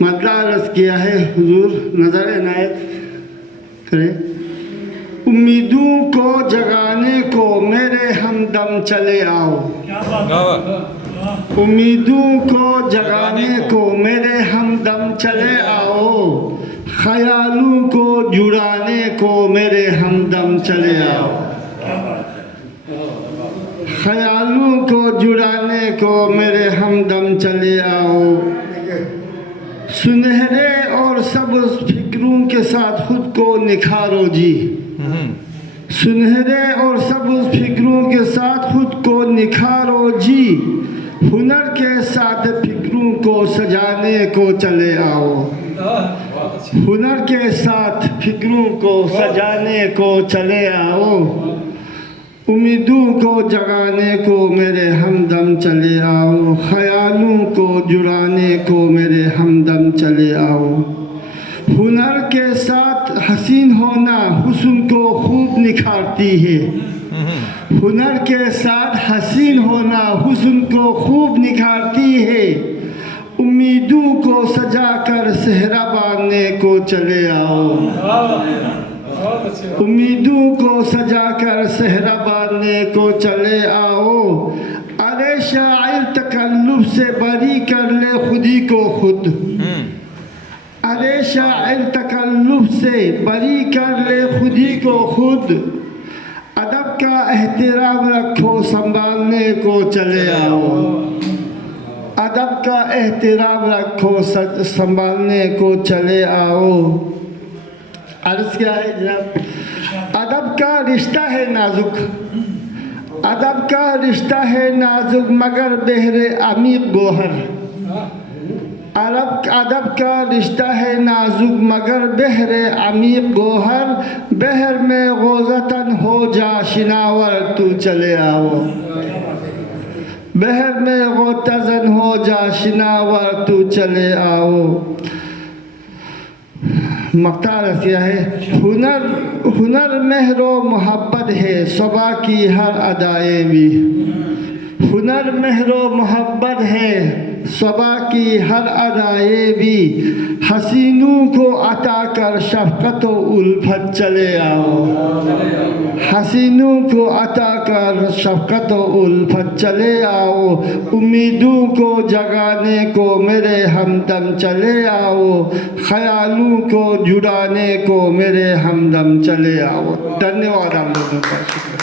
مطلع عرض کیا ہے حضور نظر عنایت کریں. امیدوں کو جگانے کو میرے ہمدم چلے آؤ. امیدوں کو جگانے کو میرے ہمدم چلے آؤ. خیالوں کو جڑانے کو میرے ہمدم چلے آؤ. خیالوں کو جڑانے کو میرے ہمدم چلے آؤ. سنہرے اور سبز فکروں کے ساتھ خود کو نکھارو جی. سنہرے اور سبز فکروں کے ساتھ خود کو نکھارو جی. ہنر کے ساتھ فکروں کو سجانے کو چلے آؤ. ہنر کے ساتھ فکروں کو سجانے کو چلے آؤ. امیدوں کو جگانے کو میرے ہمدم چلے آؤ. خیالوں کو جڑانے کو میرے ہمدم چلے آؤ. ہنر کے ساتھ حسین ہونا حسن کو خوب نکھارتی ہے. ہنر کے ساتھ حسین ہونا حسن کو خوب نکھارتی ہے. امیدوں کو سجا کر صحرا باندھنے کو چلے آؤ. امیدوں کو سجا کر صحرا باندھنے کو چلے آؤ. ارے شاعر تکلف سے بری کر لے خودی کو خود. ارے شاعر تکلف سے بری کر لے خودی کو خود. ادب کا احترام رکھو سنبھالنے کو چلے آؤ. ادب کا احترام رکھو سنبھالنے کو چلے آؤ. عرض کیا ہے جناب؟ ادب کا رشتہ ہے نازک. ادب کا رشتہ ہے نازک مگر بحر عمیق گوہر. ادب کا رشتہ ہے نازک مگر بحر عمیق گوہر. بحر میں غوطہ ہو جا شناور تو چلے آؤ. بحر میں غوطہ ہو جا شناور تو چلے آؤ. مقطع کیا ہے؟ ہنر مہر و محبت ہے صبا کی ہر ادائے بھی. ہنر مہر و محبت ہے صبا کی ہر ادائے بھی. حسینوں کو عطا کر شفقت و الفت چلے آؤ. حسینوں کو عطا کر شفقت و الفت چلے آؤ. امیدوں کو جگانے کو میرے ہمدم چلے آؤ. خیالوں کو جڑانے کو میرے ہمدم چلے آؤ. دھنیہ واد آپ لوگوں کا. شکریہ.